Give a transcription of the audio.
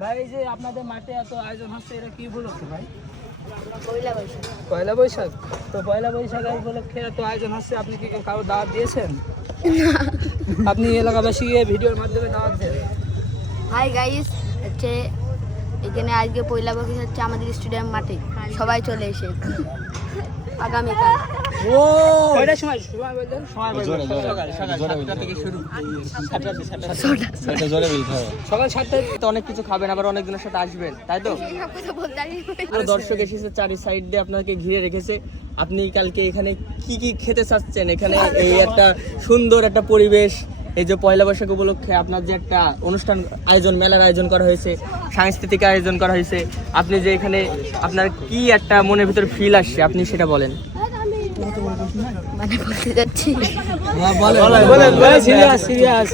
ভাই এই যে আপনাদের মাঠে এত আয়োজন হচ্ছে এটা কি উপলক্ষে ভাই? পয়লা বৈশাখ। পয়লা বৈশাখ। তো পয়লা বৈশাখ উপলক্ষে এত আয়োজন হচ্ছে, আপনি কি কারো দাওয়াত দিয়েছেন? আপনি এলাকাবাসীকে ভিডিওর মাধ্যমে দাওয়াত দেন। হাই গাইস, হচ্ছে এখানে আজকে পয়লা বৈশাখ হচ্ছে আমাদের স্টেডিয়াম মাঠে, সবাই চলে এসে আগামীকাল। ও কয়টার সময় বললেন? সময় বলবেন সকাল 7টা থেকে শুরু। সকাল 7টায় তো অনেক কিছু খাবেন, আবার অনেকজনের সাথে আসবেন, তাই তো? আর দর্শক এসেছে চারি সাইড দিয়ে আপনাকে ঘিরে রেখেছে। আপনি কালকে এখানে কি কি খেতে চাচ্ছেন? এখানে এই একটা সুন্দর একটা পরিবেশ, এই যে পয়লা বৈশাখ উপলক্ষে আপনার যে একটা অনুষ্ঠান আয়োজন, মেলার আয়োজন করা হয়েছে, সাংস্কৃতিক আয়োজন করা হয়েছে, আপনি যে এখানে আপনার কি একটা মনের ভিতর ফিল আসছে আপনি সেটা বলেন। মানে বলতে যাচ্ছি বলেন সিরিয়াস